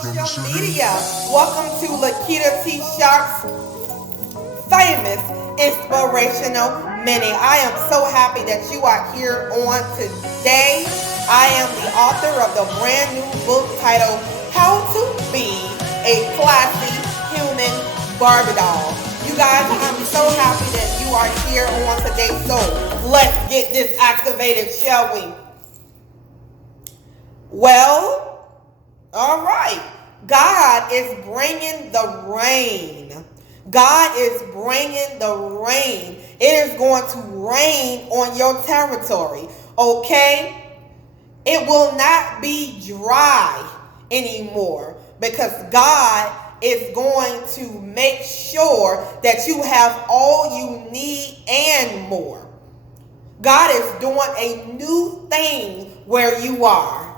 social media. Welcome to Lakita Sharpe's famous inspirational minute. I am so happy that you are here on today. I am the author of the brand new book titled How to Be a Classy Human Barbie Doll. You guys, I'm so happy that you are here on today. So let's get this activated, shall we? Well, all right. God is bringing the rain. God is bringing the rain. It is going to rain on your territory, okay? It will not be dry anymore because God is going to make sure that you have all you need and more. God is doing a new thing where you are.